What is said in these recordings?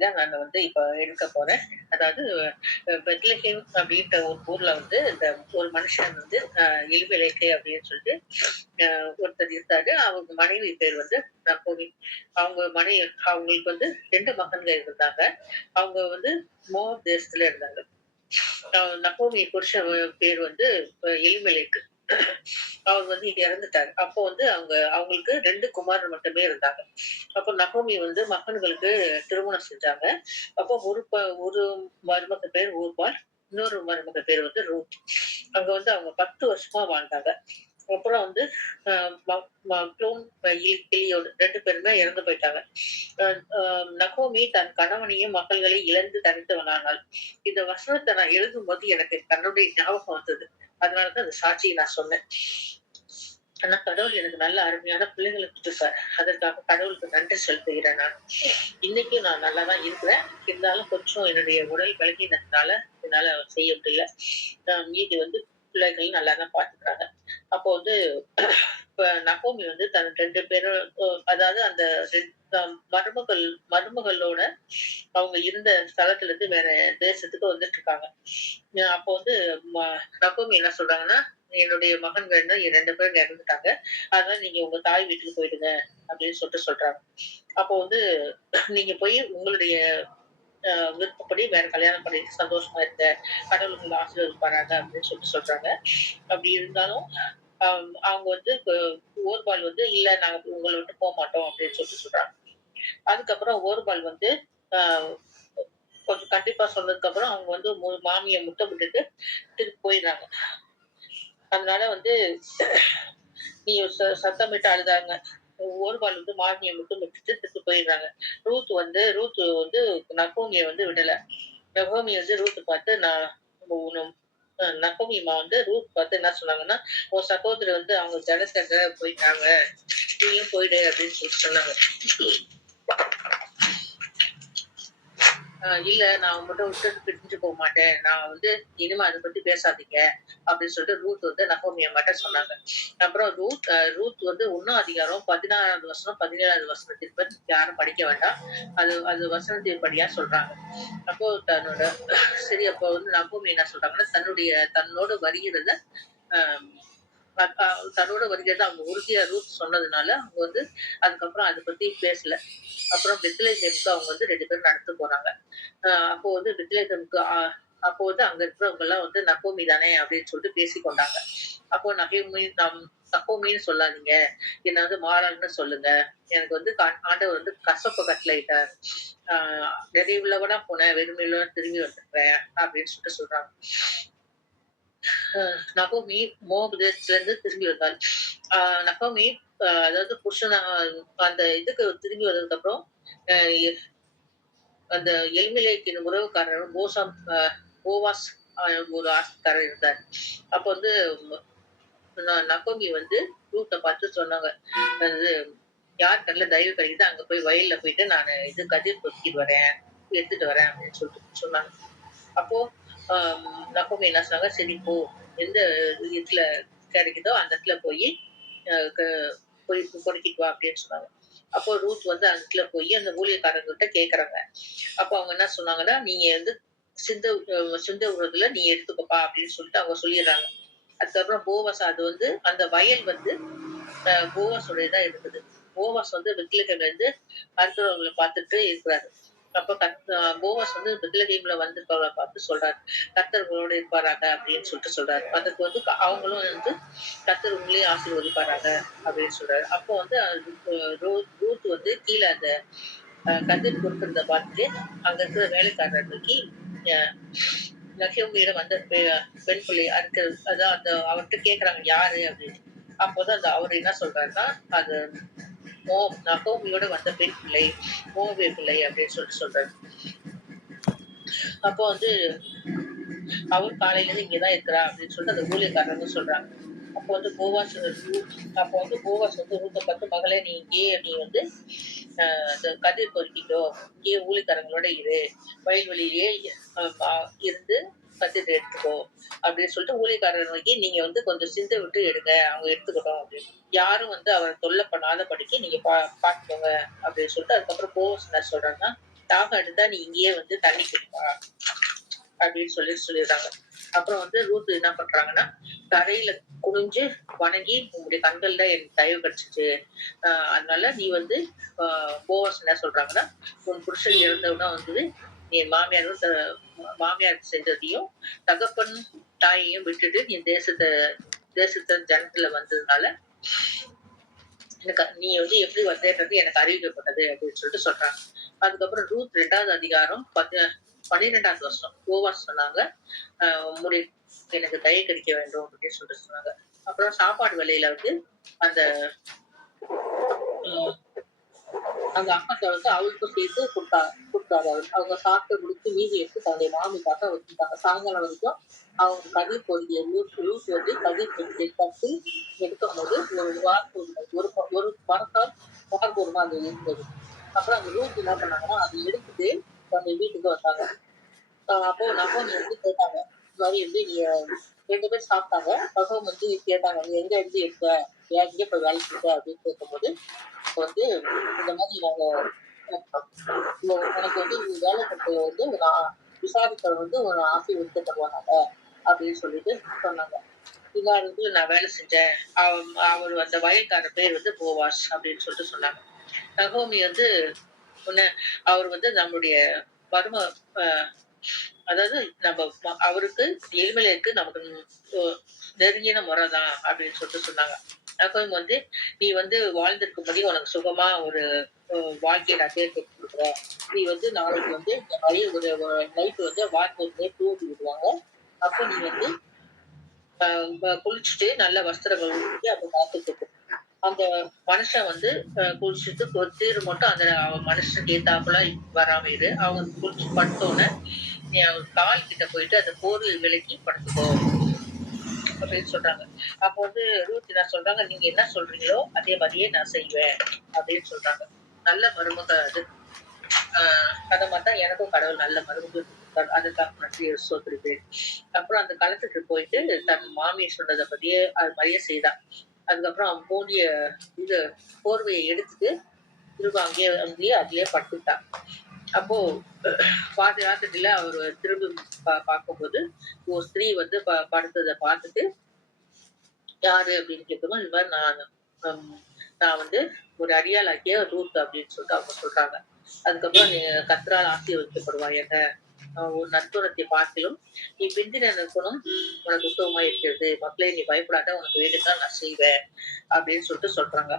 பத்தி தான் நான் வந்து இப்ப எடுக்க போறேன். அதாவது பெத்லஹேம் அப்படின்ற ஒரு ஊர்ல வந்து இந்த ஒரு மனுஷன் வந்து எலிமெலேக்கு அப்படின்னு சொல்லிட்டு ஒருத்தர் இருந்தாரு. அவங்க மனைவி பேர் வந்து நகோமி. அவங்க அவங்களுக்கு வந்து 2 மகன்கள் இருந்தாங்க. அவங்க வந்து மோவாப் தேசத்துல இருந்தாங்க. நகோமி புருஷன் பேர் வந்து எலிமெலேக்கு. அவர் வந்து இங்க இறந்துட்டாரு. அப்போ வந்து அவங்களுக்கு 2 குமாரர் மட்டுமே இருந்தாங்க. அப்போ நகோமி வந்து மகன்களுக்கு திருமணம் செஞ்சாங்க. அப்போ ஒரு மருமக பேர் ஊர்பால், இன்னொரு மருமக பேர் வந்து ரூத். அங்க வந்து அவங்க 10 வருஷமா வாழ்ந்தாங்க. அப்புறம் வந்து அ ம மக்லோம் கிலியோடு 2 பேருமே இறந்து போயிட்டாங்க. அ அ நகோமி தன் கணவனையும் மகள்களையும் இழந்து தனித்தவளானாள். இந்த வசனத்த நான் எழுதும்போது எனக்கு தன்னுடைய ஞாபகம் வந்தது. அதனால தான் அந்த சாட்சிய நான் சொன்னேன். ஆனா கடவுள் எனக்கு நல்ல அருமையான பிள்ளைகள குடுத்திருக்காரு. அதற்காக கடவுளுக்கு நன்றி செலுத்துகிறேன் நான். இன்னைக்கும் நான் நல்லா தான் இருக்கிறேன். இருந்தாலும் கொஞ்சம் என்னுடைய உடல் பலகீனத்தினால என்னால செய்ய முடியல. மீதி வந்து பிள்ளைகள் நல்லா தான் பார்த்துக்கிறாங்க. அப்போ வந்து இப்ப நகோமி வந்து தன் 2 பேரும் அதாவது அந்த 2 மருமகளோட அவங்க இருந்த ஸ்தலத்துல இருந்து வேற தேசத்துக்கு வந்துட்டு இருக்காங்க. அப்போ வந்து ம நகோமி என்ன சொல்றாங்கன்னா, என்னுடைய மகன்கள்னா 2 பேர் இறந்துட்டாங்க. அதனால நீங்க உங்க தாய் வீட்டுக்கு போயிடுங்க அப்படின்னு சொல்றாங்க. அப்போ வந்து நீங்க போய் உங்களுடைய விருப்பப்படி வேற கல்யாணம் பண்ணிட்டு சந்தோஷமா இருங்க. கடவுள் உங்கள ஆசீர்வதிப்பாராங்க அப்படின்னு சொல்றாங்க. அப்படி இருந்தாலும் அவங்க வந்து ஓர்பால் வந்து இல்ல நாங்க உங்கள விட்டு போமாட்டோம் அப்படின்னு சொல்றாங்க. அதுக்கப்புறம் ஓர்பால் வந்து அ கொஞ்சம் கண்டிப்பா சொன்னதுக்கு அப்புறம் அவங்க வந்து மாமிய முத்தமிட்டுட்டு திருப்பி போயிடுறாங்க. அதனால வந்து நீ சத்தமிட்டு அழுதாங்க. ஓர்பால் வந்து மாமிய முத்தமிட்டுட்டு திருப்பி போயிடுறாங்க. ரூத் வந்து நகோமிய வந்து விடல. நகோமி வந்து ரூத் பார்த்து நான் உன்ன நகோமி அம்மா வந்து ரூத் பார்த்து என்ன சொன்னாங்கன்னா, உன் சகோதரி வந்து அவங்க ஜனசங்க போயிட்டாங்க. நீயும் போயிடு அப்படின்னு சொன்னாங்க. இல்ல நான் உங்ககிட்ட விட்டுட்டு பிரிஞ்சு போக மாட்டேன். நான் வந்து இனிமே அத பத்தி பேசாதீங்க அப்படின்னு சொல்லிட்டு ரூத் வந்து நகோமி அம்மாட்ட சொன்னாங்க. அப்புறம் ரூத் வந்து 1 அதிகாரம் 16வது வசனம், 17வது வசனத்தின் பத்தி யாரும் படிக்க வேண்டாம். அது அது வசனத்தின் படியா சொல்றாங்க. அப்போ சரி அப்போ வந்து நகோமி என்ன சொல்றாங்கன்னா, தன்னோடு வருகிறத அ தன்னோட வருகிறத அவங்க உறுதியா ரூத் சொன்னதுனால அவங்க வந்து அதுக்கப்புறம் அத பத்தி பேசல. அப்புறம் பெத்லெகேமுக்கு அவங்க வந்து 2 பேரும் நடந்து போறாங்க. அப்போ வந்து பெத்லெகேமுக்கு அப்போ வந்து அங்க இருக்கிறவங்க எல்லாம் வந்து நகோமி தானே அப்படின்னு சொல்லிட்டு பேசிக்கொண்டாங்க. அப்போ நகோமின்னு சொல்லாதீங்க. என்ன வந்து மாறாள்ன்னு சொல்லுங்க. எனக்கு வந்து ஆண்டவர் வந்து கசப்பு கட்டளையிட்டார். ஆ நிறைவுள்ளவனா போனேன், வெறுமையுள்ளவனா திரும்பி வந்துட்டேன் அப்படின்னு சொல்றாங்க. நகோமி மோவாப் தேசத்துல இருந்து திரும்பி வந்தாள். ஆ நகோமி அதாவது அந்த இதுக்கு திரும்பி வந்ததுக்கு அப்புறம், அ எ அந்த எலிமெலேக்கின் உறவுக்காரர் போவாஸ் ஒரு ஆஸ்திக்காரர் இருந்தார். அப்ப வந்து நகோமி வந்து ரூத்த பார்த்து சொன்னாங்க. அது யார் கண்ணுல தயவு கிடைக்குதோ அங்க போய் வயல்ல போயிட்டு நானு இது கதிர் பொறுக்கிட்டு வரேன், எடுத்துட்டு வரேன் அப்படின்னு சொல்லிட்டு சொன்னாங்க. அப்போ நகோமி என்ன சொன்னாங்க, சரி போ. எந்த இதுல கிடைக்குதோ அந்த இடத்துல போயி அ க போய் பொறுக்கிட்டு வா அப்படின்னு சொன்னாங்க. அப்போ ரூத் வந்து அந்த இடத்துல போயி அந்த ஊழியக்காரங்ககிட்ட கேட்கறாங்க. அப்போ அவங்க என்ன சொன்னாங்கன்னா, நீங்க வந்து சிந்த சிந்த உறவுல நீ எடுத்துக்கோப்பா அப்படின்னு சொல்லிட்டு அவங்க சொல்லிடுறாங்க. அதுக்கப்புறம் போவாஸ் அது வந்து அந்த வயல் வந்து போவாஸுடையதா இருக்குது. போவாஸ் வந்து பெத்லகேம்ல இருந்து அடுத்தவங்கள பார்த்துட்டு இருக்கிறாரு. அப்ப போவாஸ் வந்து பெத்லகேம்ல வந்திருக்கவங்கள பார்த்து சொல்றாரு. கர்த்தர் உங்களோட இருப்பாராக அப்படின்னு சொல்றாரு. அதுக்கு வந்து அவங்களும் வந்து கர்த்தர் உங்களையும் ஆசீர்வதிப்பாராக அப்படின்னு சொல்றாரு. அப்போ வந்து ரூத் வந்து கீழ அந்த கதிர் பொறுக்கிறத பார்த்துட்டு அங்க இருக்கிற வேலைக்காரர் நோக்கி அ நகோமியிடம் வந்த பெண் பிள்ளை அதுக்கு அதான் அவர்கிட்ட கேட்கறாங்க யாரு அப்படின்னு. அப்போதான் அவர் என்ன சொல்றாருன்னா, அது நகோமியோட வந்த பெண் பிள்ளை, மோவாபிய பிள்ளை அப்படின்னு சொல்றாரு. அப்போ வந்து அவள் காலையில இருந்து இங்கதான் இருக்கிறா அப்படின்னு சொல்லிட்டு அந்த ஊழியக்காரங்க சொல்றாங்க. அப்போ வந்து போவாஸ் வந்து ரூத்த பார்த்து மகளே நீ வந்து அந்த கதிர் பொறுக்கிக்கோ, இங்கேயே ஊழியக்காரங்களோட இரு, வயல்வெளியிலேயே இருந்து கதிர் எடுத்துக்கோ அப்படின்னு சொல்லிட்டு ஊழியக்காரர் நோக்கி நீங்க வந்து கொஞ்சம் சிந்தை விட்டு எடுங்க, அவங்க எடுத்துக்கட்டும் அப்படின்னு. யாரும் வந்து அவரை தொல்லை பண்ணாத படிக்கு நீங்க பாத்துக்கோங்க அப்படின்னு சொல்லிட்டு அதுக்கப்புறம் போவாஸ் என்ன சொல்றாங்கன்னா, தாகம் எடுத்தா நீ இங்கேயே வந்து தண்ணி குடிப்பா அப்படின்னு சொல்லிடுறாங்க. அப்புறம் வந்து ரூத் என்ன பண்றாங்கன்னா, தரையில குனிஞ்சு வணங்கி, உங்களுடைய கண்கள்ல எனக்கு தயவு கிடைச்சுச்சு. அதனால நீ வந்து போவாஸ் என்ன சொல்றாங்கன்னா, உன் புருஷன் இறந்தவுடனே வந்து நீ மாமியார் செஞ்சதையும், தகப்பன் தாயையும் விட்டுட்டு நீ தேசத்த ஜனத்துல வந்ததுனால எனக்கு நீ வந்து எப்படி வந்தேன்றது எனக்கு அறிவிக்கப்பட்டது அப்படின்னு சொல்லிட்டு சொல்றாங்க. அதுக்கப்புறம் ரூத் 2வது அதிகாரம் 12வது வருஷம் போவாஸ் சொன்னாங்க, உம்முடைய எனக்கு தயை கிடைக்க வேண்டும் அப்படின்னு சொல்லிட்டு சொன்னாங்க. அப்புறம் சாப்பாடு வேலையில வந்து அந்த அந்த அப்பத்தை வந்து அவளுக்கும் சேர்த்து கொடுத்தாரு அவர். அவங்க சாப்பிட்டு முடிச்சு மீதி எடுத்து தன்னுடைய மாமிக்காக வச்சுட்டாங்க. சாயங்காலம் வரைக்கும் அவங்க கதிர் பொருந்திய லூஸ் வந்து கதிர் பொருந்திய தட்டு எடுக்கும் போது ஒரு ஒரு மரத்தால் வார்பூர்வமா அது இருந்தது. அப்புறம் அந்த லூஸ் என்ன பண்ணாங்கன்னா அதை எடுத்துட்டு தன்னுடைய வீட்டுக்கு வந்தாங்க. அப்போ நகோமி வந்து கேட்டாங்க, இந்த மாதிரி வந்து நீ 2 பேர் சாப்பிட்டாங்க. நகோமி வந்து கேட்டாங்க, நீ எங்க இருந்து எடுத்த, எங்க போய் வேலை செஞ்ச அப்படின்னு கேட்கும்போது வந்து இந்த மாதிரி நாங்க உனக்கு வந்து நீ வேலை கட்டல வந்து விசாரித்தவர் வந்து உன்னை ஆசீர்வதிக்க தருவாங்க அப்படின்னு சொல்லிட்டு சொன்னாங்க. இவ்வாறு நான் வேலை செஞ்சேன். அவர் அந்த வயல்காரர் பேர் வந்து போவாஸ் அப்படின்னு சொல்லிட்டு சொன்னாங்க. நகோமி வந்து அவர் வந்து நம்முடைய மரும அதாவது நம்ம அவருக்கு எளிமையில நமக்கு நெருங்கின முறைதான் அப்படின்னு சொல்லிட்டு சொன்னாங்க. நகோமி வந்து நீ வந்து வாழ்ந்திருக்கும்படி உனக்கு சுகமா ஒரு வாழ்க்கையை நான் தேர்ந்து கொடுக்குறேன். நீ வந்து நாளைக்கு வந்து இந்த மாதிரி ஒரு நைட்டு வந்து வார்த்தை தூண்டி விடுவாங்க. அப்போ நீ வந்து குளிச்சுட்டு நல்ல வஸ்திரங்கள் ஊட்டி அந்த காத்துட்டு அந்த மனுஷன் வந்து குளிச்சுட்டு தீரு மட்டும் அந்த மனுஷனுக்கு ஏத்தாப்புல வராம இரு. அவங்க குளிச்சு பட்டோன்னே நீ அவங்க கால் கிட்ட போயிட்டு அந்த போர்வை விலக்கி படுத்துக்கோ அப்படின்னு சொல்றாங்க. அப்போ வந்து ரூத் என்ன சொல்றாங்க, நீங்க என்ன சொல்றீங்களோ அதே மாதிரியே நான் செய்வேன் அப்படின்னு சொல்றாங்க. நல்ல மருமக அது. அத மாதிரிதான் எனக்கும் கடவுள் நல்ல மருமக அதுக்காக நன்றி சோதரிப்பேன். அப்புறம் அந்த களத்துக்கு போயிட்டு தன் மாமியை சொன்னதை பத்தியே அது மாதிரியே செய்தான். அதுக்கப்புறம் அவன் போடிய இது போர்வையை எடுத்துட்டு திரும்ப அங்கேயே அதுலயே படுத்துட்டான். அப்போ பாதி ராத்திரில அவரு திரும்பி பார்க்கும்போது ஒரு ஸ்திரீ வந்து படுத்ததை பார்த்துட்டு யாரு அப்படின்னு கேட்கும்போது இந்த மாதிரி நான் வந்து ஒரு அடியாளாக்கிய ரூத் அப்படின்னு சொல்லிட்டு அவங்க சொல்றாங்க. அதுக்கப்புறம் நீ கர்த்தரால் ஆசீர்வதிக்கப்படுவாயாக, ஒரு நற்குணத்தை பார்க்கிலும் நீ பிந்தின நற்குணம் உனக்கு உத்தமமா இருக்கிறது. மக்களே நீ பயப்படாத, உனக்கு வேண்டுதான் நான் செய்வேன் அப்படின்னு சொல்லிட்டு சொல்றாங்க.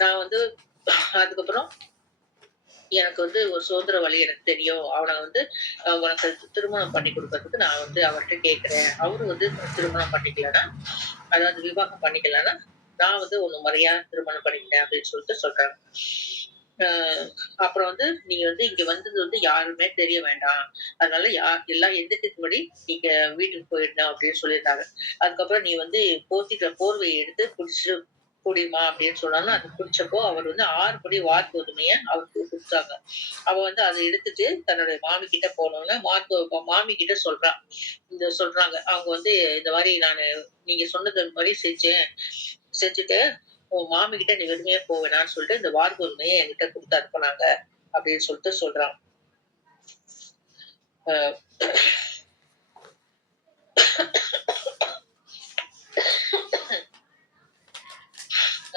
நான் வந்து அதுக்கப்புறம் எனக்கு வந்து ஒரு சுதந்திர வழி எனக்கு தெரியும். அவனை வந்து உனக்கு திருமணம் பண்ணி கொடுக்கறதுக்கு நான் வந்து அவர்கிட்ட கேட்கிறேன். அவரு வந்து திருமணம் பண்ணிக்கலன்னா, அதாவது விவாகம் பண்ணிக்கலன்னா, நான் வந்து உன்னை முறையா திருமணம் பண்ணிக்கிறேன் அப்படின்னு சொல்லிட்டு சொல்றாங்க. அப்புறம் வந்து நீங்க வந்து இங்க வந்தது வந்து யாருமே தெரிய வேண்டாம். அதனால எல்லாம் எந்திரிக்கிறதுக்கு நீங்க வீட்டுக்கு போயிடணும் அப்படின்னு சொல்லியிருந்தாங்க. அதுக்கப்புறம் நீ வந்து போத்திட்ட போர்வையை எடுத்து குடிச்சிட்டு குடிமா அப்படின்னு சொன்னாலும் அது குடிச்சப்போ அவர் வந்து 6 படி வார்கோதுமைய அவருக்கு குடுத்தாங்க. அவ வந்து அதை எடுத்துட்டு தன்னுடைய மாமி கிட்ட போனோம்னா மாமி கிட்ட சொல்றாங்க. அவங்க வந்து இந்த மாதிரி நீங்க சொன்னது மாதிரி செஞ்சுட்டு உன் மாமி கிட்ட நீ வெறுமையா போவேணான்னு சொல்லிட்டு இந்த வார்கோதுமையை என்கிட்ட கொடுத்து அனுப்புனாங்க அப்படின்னு சொல்லிட்டு சொல்றாங்க.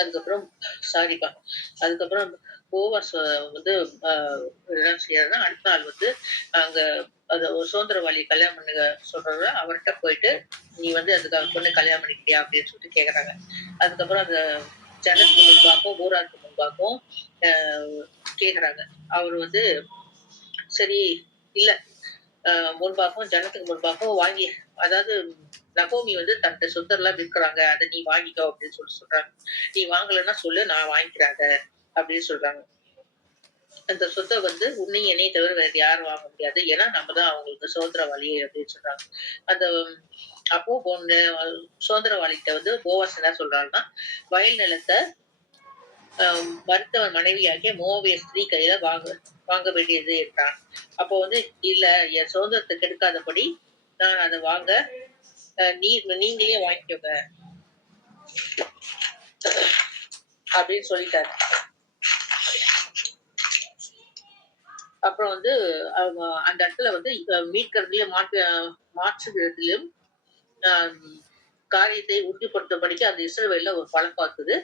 அதுக்கப்புறம் சாரிப்பா. அதுக்கப்புறம் போவாஸ் வந்து என்ன செய்யறாருன்னா, அடுத்த நாள் வந்து அங்க அது ஒரு சுதந்திரவாளி கல்யாணம் பண்ணுங்க சொல்றாரு. அவர்கிட்ட போயிட்டு நீ வந்து அதுக்கு பொண்ணு கல்யாணம் பண்ணிக்கிட்டியா அப்படின்னு சொல்லிட்டு கேக்குறாங்க. அதுக்கப்புறம் அந்த ஜனத்துக்கு முன்பாகவும் ஊராருக்கு முன்பாகவும் கேக்குறாங்க. அவரு வந்து சரி இல்ல முன்பாகவும் ஜனத்துக்கு முன்பாகவும் வாங்கி, அதாவது நகோமி வந்து தன்னுடைய சொத்தெல்லாம் விற்கிறாங்க, அதை நீ வாங்கிக்கோ அப்படின்னு சொல்றாங்க. நீ வாங்கலைன்னா சொல்லு, நான் வாங்கிக்கிறேன் அத அப்படின்னு சொல்றாங்க. அந்த சொத்தை வந்து உன்னையும் என்னையும் தவிர வேற யாரும் வாங்க முடியாது. ஏன்னா நம்ம தான் அவங்களுக்கு சுதந்திரவாளி அப்படின்னு சொல்றாங்க. அந்த அப்போ பொண்ணு சுதந்திரவாளிகிட்ட வந்து போவாஸ் என்ன சொல்றாருன்னா, வயல் நிலத்தை மருத்துவன் மனைவியாகிய மோவாபிய ஸ்திரீ கையில வாங்க வேண்டியது என்றான். அப்போ வந்து இல்ல என் சுதந்திரத்தை கெடுக்காதபடி நான் அதை வாங்க நீங்களே வாங்கிக்கோங்க அப்படின்னு சொல்லிட்டாரு. அப்புறம் வந்து அவங்க அந்த இடத்துல வந்து மீட்கிறதுலயும் மாற்றுகிறதுலயும் ஆம், காரியத்தை உறுதிப்படுத்தும்படிக்கு அந்த இஸ்ரவேல்ல ஒரு பழக்கம் இருக்குது.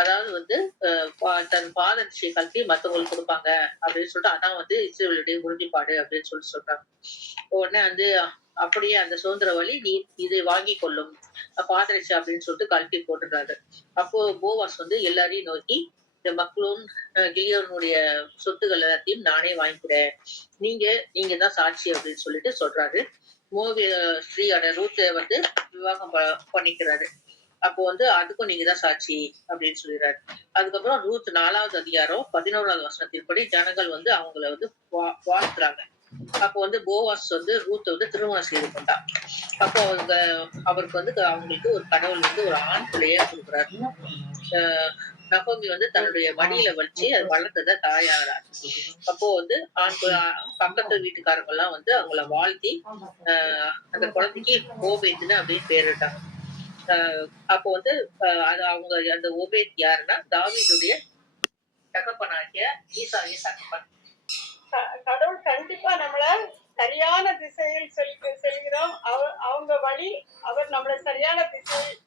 அதாவது வந்து தன் பாதரட்சையை கழட்டி மத்தவங்களுக்கு குடுப்பாங்க அப்படின்னு சொல்லிட்டு, அதான் வந்து இஸ்ரவேலுடைய உறுதிப்பாடு அப்படின்னு சொல்றாங்க. உடனே வந்து அப்படியே அந்த சுதந்திர வழி நீ இதை வாங்கிக் கொள்ளும் பாதரட்சை அப்படின்னு சொல்லிட்டு கழட்டி போட்டுடுறாரு. அப்போ போவாஸ் வந்து எல்லாரையும் நோக்கி இந்த மக்களும் கிலியோனுடைய சொத்துக்கள் எல்லாத்தையும் நானே வாங்கிக்கிறேன். நீங்க நீங்க தான் சாட்சி அப்படின்னு சொல்லிட்டு சொல்றாரு. மோவிய ஸ்ரீயோட ரூத்த வந்து விவாகம் பண்ணிக்கிறாரு. அப்போ வந்து அதுக்கும் நீங்க தான் சாட்சி அப்படின்னு சொல்லிடுறாரு. அதுக்கப்புறம் ரூத் 4வது அதிகாரம் 11வது வசனத்தின்படி ஜனங்கள் வந்து அவங்கள வந்து வாழ்த்துறாங்க. அப்போ வந்து போவாஸ் வந்து ரூத்த வந்து திருமணம் செய்து கொண்டான். அப்போ அவருக்கு வந்து அவங்களுக்கு ஒரு கடவுள் வந்து ஒரு ஆண் பிள்ளைய கொடுக்குறாரு. நகோமி வந்து தன்னுடைய மடியில வச்சு அது வளர்த்தத தாயாகிறார். அப்போ வந்து பக்கத்து வீட்டுக்காரங்க எல்லாம் வந்து அவங்கள வாழ்த்தி அந்த குழந்தைக்கு ஓபேத்னு அப்படின்னு பேரிட்டாங்க. அப்போ வந்து அது அவங்க அந்த ஓபேத் யாருன்னா தாவீதுடைய தகப்பனாகிய ஈசாயின் தகப்பன். கடவுள் கண்டிப்பா நம்மள சரியான திசையில் செல்கிறோம். அவங்க வழி அவர் நம்மள சரியான திசையில்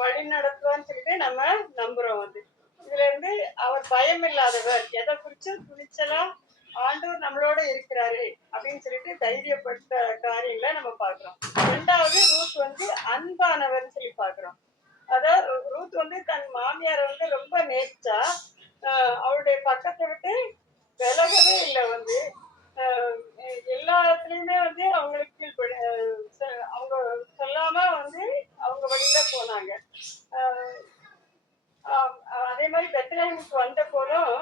வழி நடத்துவான்னு சொல்லிட்டு நம்ம நம்புறோம். வந்து இதுல இருந்து அவர் பயம் இல்லாதவர், எதை குறிச்சு துணிச்சலா ஆண்டவர் நம்மளோட இருக்கிறாரு அப்படின்னு சொல்லிட்டு தைரியப்பட்ட காரியங்களை நம்ம பாக்குறோம். ரெண்டாவது ரூத் வந்து அன்பானவர்னு சொல்லி பாக்குறோம். அதாவது ரூத் வந்து தன் மாமியாரை வந்து ரொம்ப நேசிச்சா, அவருடைய பக்கத்தை விட்டு விலகவே இல்லை. வந்து எல்லாத்துலயுமே வந்து அவங்களுக்கு அவங்க சொல்லாம வந்து அவங்க வழியில போனாங்க. அதே மாதிரி பெத்லஹேமுக்கு வந்த போதும்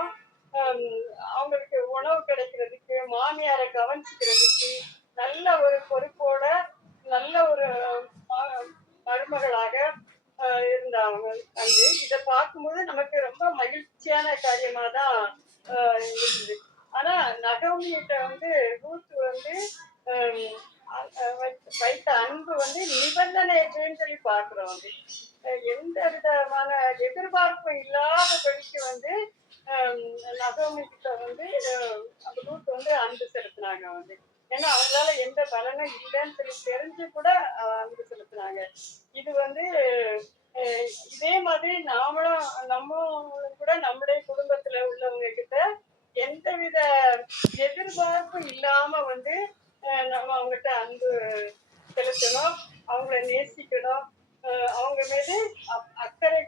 அவங்களுக்கு உணவு கிடைக்கிறதுக்கு, மாமியாரை கவனிச்சுக்கிறதுக்கு நல்ல ஒரு பொறுப்போட நல்ல ஒரு மருமகளாக இருந்தாங்க. வந்து இதை பார்க்கும்போது நமக்கு ரொம்ப மகிழ்ச்சியான காரியமா தான் இருந்தது. ஆனா நகோமிகிட்ட வந்து ரூத் வந்து வைத்த அன்பு வந்து நிபந்தனையற்றன்னு சொல்லி பார்க்கிறோம். வந்து எந்த விதமான எதிர்பார்ப்பும் இல்லாதபடிக்கு வந்து நகோமி கிட்ட வந்து அந்த ரூத் வந்து அன்பு செலுத்தினாங்க. வந்து ஏன்னா அவங்களால எந்த பலனும் இல்லைன்னு சொல்லி தெரிஞ்சு கூட அன்பு செலுத்தினாங்க. இது வந்து இதே மாதிரி நம்மளும் கூட நம்முடைய குடும்பத்துல உள்ளவங்க கிட்ட எந்தவித எதிர்பார்ப்பும் இல்லாம வந்து நம்ம அவங்ககிட்ட அன்பு செலுத்தணும், அவங்கள நேசிக்கணும், அவங்க மீது அக்கறை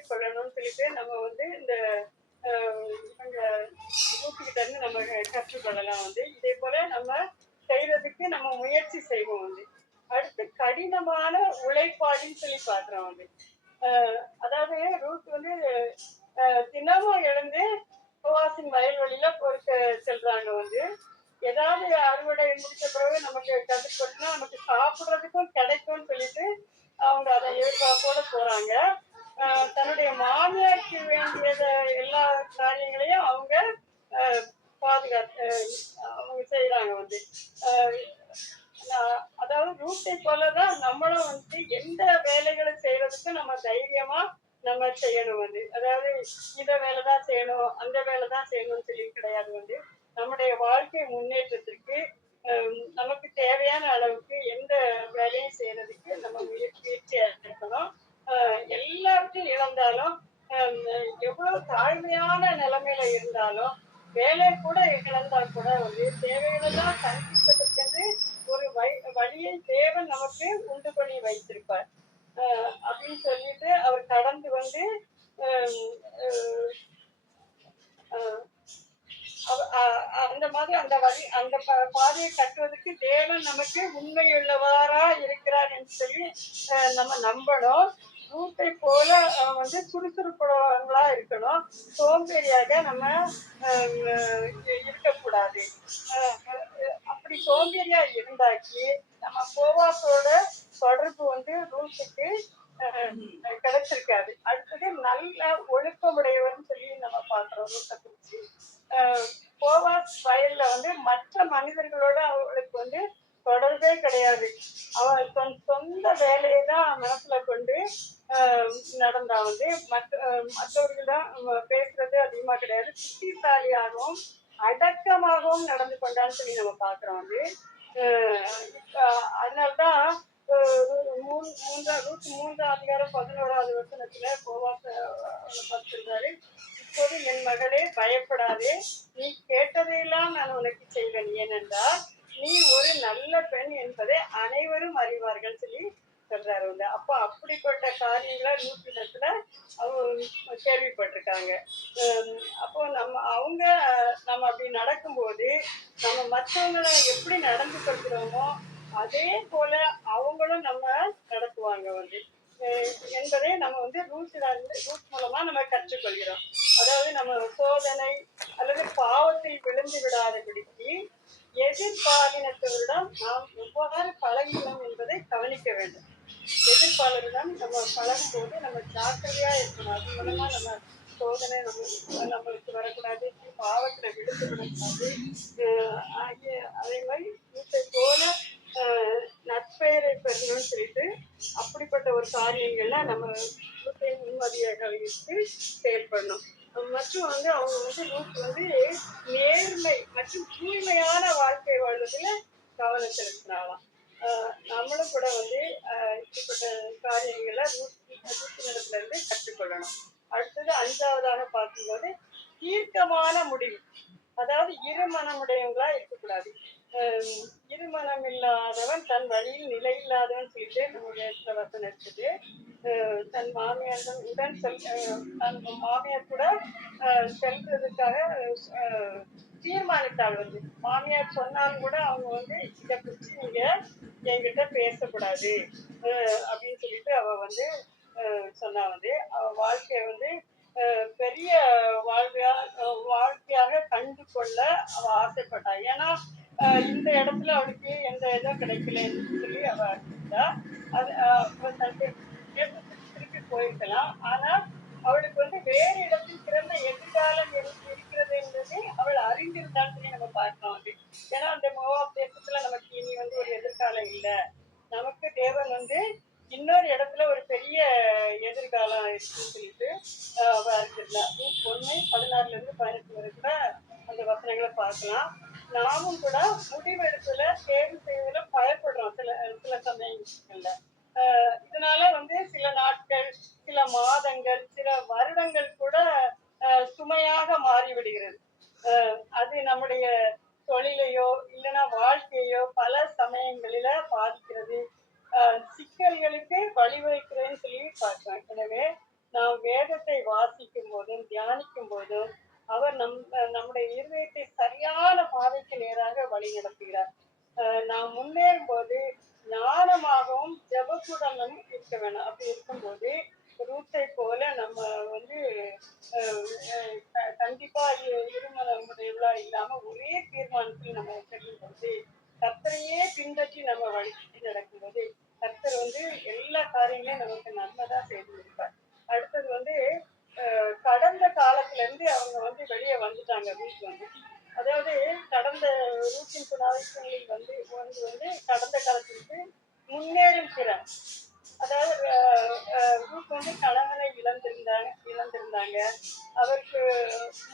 கொள்ளணும்னு சொல்லிட்டு நம்ம வந்து இந்த ஊட்டிக்கிட்ட இருந்து நம்ம கற்றுக்கொள்ளலாம். வந்து இதே போல நம்ம செய்யறதுக்கு நம்ம முயற்சி செய்வோம். வந்து அடுத்து கடினமான உழைப்பாளின்னு சொல்லி பாக்குறோம். வந்து அதாவது ரூத் வந்து தினமும் எழுந்து போவாசின் வயல்வெளியில பொறுக்க செல்றாங்க. வந்து ஏதாவது அறுவடை முடிச்ச பிறகு நமக்கு கதிர் கொட்டினா நமக்கு சாப்பிடுறதுக்கும் கிடைக்கும்னு சொல்லிட்டு அவங்க அதை எதிர்பார்ப்போட போறாங்க. தன்னுடைய மாமியாருக்கு வேண்டியத எல்லா காரியங்களையும் அவங்க பாதுகாத்து அவங்க செய்யறாங்க. வந்து அதாவது ரூட்டை போலதான் நம்மளும் வந்து எந்த வேலைகளை செய்யறதுக்கு நம்ம தைரியமா நம்ம செய்யணும். வந்து அதாவது இந்த வேலைதான் செய்யணும், அந்த வேலைதான் செய்யணும்னு சொல்லி கிடையாது. வந்து நம்முடைய வாழ்க்கை முன்னேற்றத்திற்கு நமக்கு தேவையான அளவுக்கு எந்த வேலையும் செய்யறதுக்கு நம்ம முயற்சியா இருக்கணும். எல்லாத்தையும் இழந்தாலும் எவ்வளவு தாழ்மையான நிலைமையில இருந்தாலும் வேலை கூட இழந்தா கூட வந்து தேவைகளெல்லாம் சந்திப்பதற்கென்று ஒரு வழியை தேவன் நமக்கு உண்டு பண்ணி வைத்திருப்பார் அப்படின்னு சொல்லிட்டு அவர் கடந்து வந்து அந்த மாதிரி அந்த வழி அந்த பாதையை கட்டுவதற்கு தேவன் நமக்கு உண்மையுள்ளவாரா இருக்கிறார் என்று சொல்லி நம்ம நம்பணும். ரூட்டை போல வந்து சுறுசுறுப்புள்ளவங்களா இருக்கணும், சோம்பேறியாக நம்ம இருக்கக்கூடாது. அப்படி சோம்பேறியா இருந்தாக்கி நம்ம போவாசோட தொடர்பு வந்து ரூட்டுக்கு கிடைச்சிருக்காது. அடுத்தது நல்ல ஒழுக்கமுடையவர்னு சொல்லி நம்ம பாக்குறோம். ரூட்டை குறிச்சு போவாஸ் வயல்ல வந்து மற்ற மனிதர்களோட அவளுக்கு வந்து தொடர்பே கிடையாது. அவள் சொந்த வேலையை தான் மனசுல கொண்டு நடந்தா. வந்து மற்றவர்களிடம் பேசுறது அதிகமா கிடையாது. புத்திசாலியாகவும் அடக்கமாகவும் நடந்து கொண்டான்னு சொல்லி நம்ம பார்க்கிறோம் வந்து. இப்ப அதனாலதான் நூத்தி மூன்றாம் அதிகாரம் 11வது வசனத்துல பார்த்திருந்தாரு. இப்போது என் மகளே பயப்படாதே, நீ கேட்டதையெல்லாம் நான் உனக்கு செய்வேன், ஏனென்றால் நீ ஒரு நல்ல பெண் என்பதை அனைவரும் அறிவார்கள் சொல்லி சொல்றாரு வந்து. அப்ப அப்படிப்பட்ட காரியங்களை நூற்றினத்துல அவங்க கேள்விப்பட்டிருக்காங்க. அப்போ நம்ம அப்படி நடக்கும்போது நம்ம மற்றவங்களை எப்படி நடந்து கொள்கிறோமோ அதே போல அவங்களும் நம்ம நடத்துவாங்க வந்து. என்பதை நம்ம வந்து ரூட் மூலமா நம்ம கற்றுக்கொள்கிறோம். அதாவது நம்ம சோதனை அல்லது பாவத்தில் விழுந்து விடாதபடிக்கு எதிர்பாலினத்தவரிடம் நாம் எவ்வாறு பழகினோம் என்பதை கவனிக்க வேண்டும். எதிர்ப்பாளரிடம் நம்ம பழகும் போது நம்ம ஜாக்கிரதையா இருக்கணும். அது மூலமா நம்ம சோதனை நம்மளுக்கு வரக்கூடாது, பாவத்துல விழுந்து விடக்கூடாது. அதே மாதிரி வீட்டை போல நற்பெயரை பெறணும்னு சொல்லிட்டு அப்படிப்பட்ட ஒரு காரியங்கள்ல நம்ம வீட்டை முன்மதியாக வைத்து செயல்படணும். மற்றும் வந்து அவங்க வந்து ரூட் வந்து நேர்மை மற்றும் தூய்மையான வாழ்க்கை வாழ்வதில் கவனம் செலுத்தினாலாம். நம்மளும் கூட வந்து இப்படிப்பட்ட காரியங்களை ரூட்டினிடத்துல இருந்து கற்றுக்கொள்ளணும். அடுத்தது 5வதாக பார்க்கும்போது தீர்க்கமான முடிவு. அதாவது இருமனமுடையவங்களா இருக்கக்கூடாது. இருமனம் இல்லாதவன் தன் வழியில் நிலை இல்லாதவன் சொல்லிட்டு நம்ம வசனம் இருக்குது. தன் மாமியாருடன் தன் மாமியார் கூட செல்றதுக்காக தீர்மானித்தாள் வந்து. மாமியார் சொன்னாலும் கூட அவங்க வந்து இதை குறிச்சு நீங்க என்கிட்ட பேசக்கூடாது அப்படின்னு சொல்லிட்டு அவ வந்து சொன்னா வந்து. அவ வாழ்க்கைய வந்து பெரிய வாழ்க்கையாக கண்டு கொள்ள அவ ஆசைப்பட்டா. ஏன்னா இந்த இடத்துல அவளுக்கு எந்த இதுவும் கிடைக்கலன்னு சொல்லி அவ இருந்தா. அது திருப்பி போயிருக்கலாம். ஆனா அவளுக்கு வந்து வேறு இடத்தில் சிறந்த எதிர்காலம் இருக்கிறது என்பதை அவள் அறிந்திருந்தான்னு சொல்லி நம்ம பார்க்கலாம் வந்து. ஏன்னா அந்த மோவாப் தேசத்துல நமக்கு இனி வந்து ஒரு எதிர்காலம் இல்லை. நமக்கு தேவன் வந்து இன்னொரு இடத்துல ஒரு பெரிய எதிர்காலம் இருக்குன்னு சொல்லிட்டு அவ அறிஞ்சிருந்தா. 1:16-18 வரை கூட அந்த வசனங்களை பார்க்கலாம். நாமும் கூட முடிவெடுப்புல தேர்வு செய்வதில பயப்படுறோம் சில சில சமயங்கள்ல. இதனால வந்து சில நாட்கள், சில மாதங்கள், சில வருடங்கள் கூட சுமையாக மாறிவிடுகிறது. அது நம்முடைய தொழிலையோ இல்லைன்னா வாழ்க்கையோ பல சமயங்களில பாதிக்கிறது. சிக்கல்களுக்கு வழிவகுக்கிறேன்னு சொல்லி பார்க்கிறேன். எனவே நாம் வேதத்தை வாசிக்கும் போதும் தியானிக்கும் போதும் அவர் நம்முடைய இருதயத்தை சரியான பாதைக்கு நேராக வழி நடத்துகிறார். நாம் முன்னேறும் போது ஞானமாகவும் ஜெபத்துடனும் இருக்க வேணும். அப்படி இருக்கும்போது ரூட்டை போல நம்ம வந்து கண்டிப்பா இருமனமுடையவளா இல்லாம ஒரே தீர்மானத்தில் நம்ம செல்லும் போது கர்த்தரையே பின்பற்றி நம்ம வழிபட்டு நடக்கும்போது கர்த்தர் வந்து எல்லா காரியங்களையும் நமக்கு நன்மைதான் செய்து கொடுப்பார். அடுத்தது வந்து கடந்த காலத்துல இருந்து அவங்க வந்து வெளியே வந்துட்டாங்க ரூட் வந்து. அதாவது கடந்த ரூட்டின் குணாதிசயங்களில் வந்து கடந்த காலத்திற்கு முன்னேறும் திறன். அதாவது ரூட் வந்து கணவனை இழந்திருந்தாங்க. அவருக்கு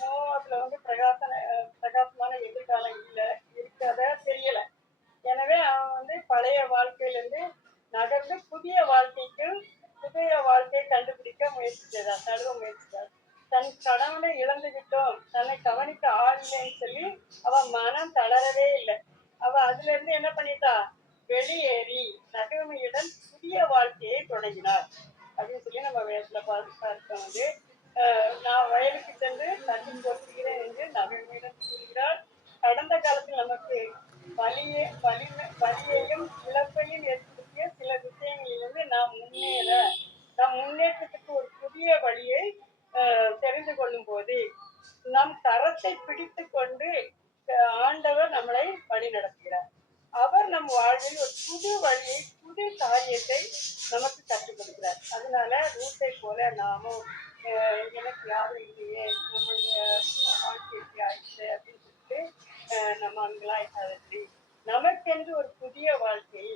மோவாப்ல வந்து பிரகாசமான எதிர்காலம் இருக்கத தெரியல. எனவே அவன் வந்து பழைய வாழ்க்கையிலிருந்து நகர்ந்து புதிய வாழ்க்கையை கண்டுபிடிக்க தழுவ முயற்சித்தார். தன் கணவனை இழந்து விட்டோம், தன்னை கவனிக்க ஆள் இல்லைன்னு சொல்லி அவன் மனம் தளரவே இல்லை. அவ அதுல இருந்து என்ன பண்ணிட்டா, வெளியேறி நகமையுடன் புதிய வாழ்க்கையை தொடங்கினார் அப்படின்னு சொல்லி நம்ம வேதத்துல பார்க்க வந்து. நான் வயலுக்கு சென்று தண்ணி போற்றுகிறேன் என்று நகமையுடன் கூறுகிறார். கடந்த காலத்தில் நமக்கு வலியையும் இழப்பையும் ஏற்படுத்திய சில விஷயங்களிலிருந்து நம் முன்னேற்றத்துக்கு ஒரு புதிய வழியை தெரிந்து கொள்ளும் போது நம் கரத்தை பிடித்து கொண்டு ஆண்டவர் நம்மளை வழி நடத்துகிறார். அவர் நம் வாழ்வில் ஒரு புது வழியை, புது காரியத்தை நமக்கு கற்றுக் கொடுக்கிறார். அதனால ரூட்டை போல நாமும் எனக்கு யாரும் இல்லையே, நம்மளுடைய வாழ்க்கைக்கு ஆயிடுச்சு அப்படின்னு சொல்லிட்டு நம்ம அங்கலாய்க்காதபடி நமக்கென்று ஒரு புதிய வாழ்க்கையை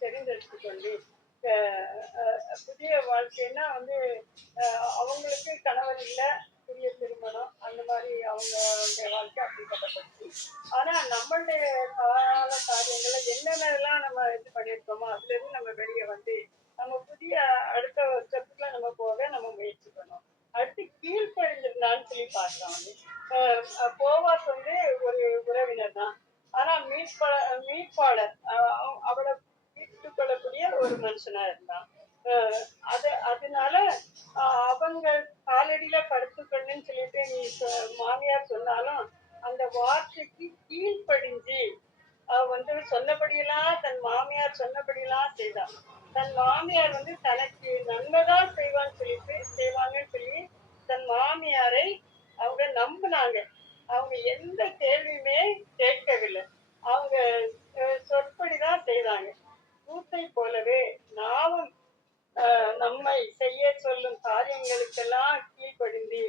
தெரிந்தெடுத்துக் கொண்டு புதிய வாழ்க்கைன்னா வந்து அவங்களுக்கு கணவர் இல்லை, புதிய திருமணம், அந்த மாதிரி அவங்களுடைய வாழ்க்கை ரட்சிக்கப்பட்டிருக்கு. ஆனா நம்மளுடைய கால காரியங்கள்ல என்னென்னலாம் நம்ம இது பண்ணியிருக்கோமோ அதுல இருந்து நம்ம வெளியே வந்து நம்ம புதிய அடுத்த ஸ்டெப்ல நம்ம போக நம்ம முயற்சி பண்ணோம். அடுத்து கீழ்ப்படிஞ்சிருந்தான்னு சொல்லி பார்க்கலாம் வந்து போவாஸ் வந்து ஒரு உறவினர் தான். ஆனா மீட்பாளர் அவளை மீட்டுக் கொள்ளக்கூடிய ஒரு மனுஷனா இருந்தான். அதனால அவங்க காலடியில படுத்துக்கணும்னு சொல்லிட்டு நீ மாமியார் சொன்னாலும் அந்த வார்த்தைக்கு கீழ்ப்படிஞ்சு அவ வந்து சொன்னபடியெல்லாம் தன் மாமியார் சொன்னபடியெல்லாம் செய்தான். தன் மாமியார் வந்து தனக்கு நன்மைதான் செய்வாங்கன்னு சொல்லி தன் மாமியாரை அவங்க நம்பினாங்க. அவங்க எந்த கேள்வியுமே கேட்கவில்லை. அவங்க சொற்படிதான் செய்தாங்க. கூத்தை போலவே நாமும் நம்மை செய்ய சொல்லும் காரியங்களுக்கெல்லாம் கீழ்ப்படிந்து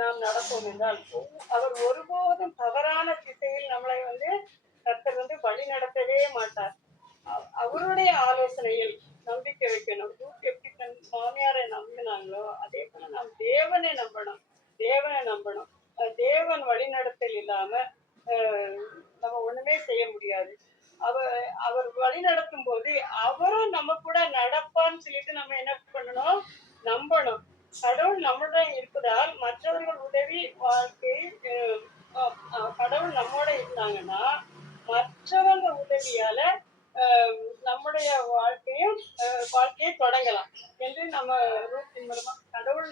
நாம் நடப்போம் என்றால் அவர் ஒருபோதும் தவறான திசையில் நம்மளை வந்து கர்த்தர் வந்து வழி நடத்தவே மாட்டார். அவருடைய ஆலோசனையில் நம்பிக்கை வைக்கணும். ரூத் எப்படி தன் மாமியாரை நம்பினாங்களோ அதே போல நாம் தேவனை நம்பணும். தேவன் வழிநடத்தல் இல்லாம நம்ம ஒண்ணுமே செய்ய முடியாது. அவர் வழி நடத்தும் போது அவரும் நம்ம கூட நடப்பான்னு சொல்லிட்டு நம்ம என்ன பண்ணணும், நம்பணும். கடவுள் நம்முடன் இருப்பதால் மற்றவர்கள் உதவி வாழ்க்கை கடவுள் நம்மோட இருந்தாங்கன்னா மற்றவங்க உதவியால நம்முடைய வாழ்க்கையை தொடங்கலாம் என்று நம்ம ரூத்தின் மூலமா கடவுள்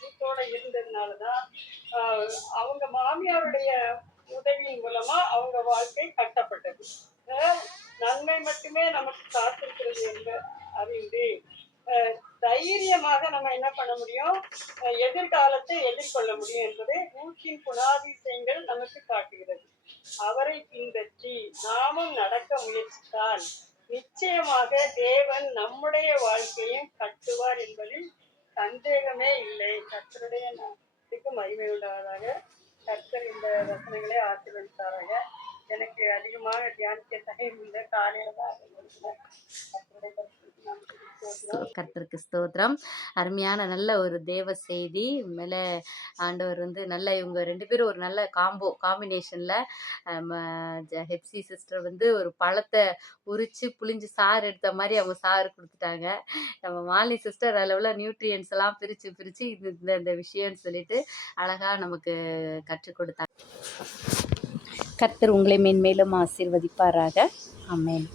ரூத்தோட இருந்ததுனாலதான் அவங்க மாமியாருடைய உதவியின் மூலமா அவங்க வாழ்க்கை கட்டப்பட்டது. நன்மை மட்டுமே நமக்கு காத்திருக்கிறது என்று அறிந்து தைரியமாக நம்ம என்ன பண்ண முடியும், எதிர்காலத்தை எதிர்கொள்ள முடியும் என்பதை ரூத்தின் குணாதிசயங்கள் நமக்கு காட்டுகிறது. அவரை பின்பற்றி நாமும் நடக்க முயற்சித்தால் நிச்சயமாக தேவன் நம்முடைய வாழ்க்கையும் கட்டுவார் என்பதில் சந்தேகமே இல்லை. கர்த்தருடைய நாமத்துக்கு மகிமை உண்டாவதாக. கர்த்தர் இந்த வசனங்களை ஆசீர்வதித்தாராக. எனக்கு அதிகமாக தியானிக்க டைம் இல்லை, காலையில தான் கர்த்தருக்கு ஸ்தோத்திரம். அருமையான நல்ல ஒரு தேவ செய்தி. மேல ஆண்டவர் வந்து நல்ல இவங்க 2 பேரும் ஒரு நல்ல காம்பினேஷன்ல ஹெப்சி சிஸ்டர் வந்து ஒரு பழத்தை உரிச்சு புளிஞ்சு சாறு எடுத்த மாதிரி அவங்க சாறு கொடுத்துட்டாங்க. நம்ம மாலினி சிஸ்டர் அளவுல நியூட்ரியன்ஸ் எல்லாம் பிரிச்சு இந்த விஷயம்னு சொல்லிட்டு அழகா நமக்கு கற்றுக் கொடுத்தாங்க. கர்த்தர் உங்களை மென்மேலும் ஆசீர்வதிப்பாராக. ஆமென்.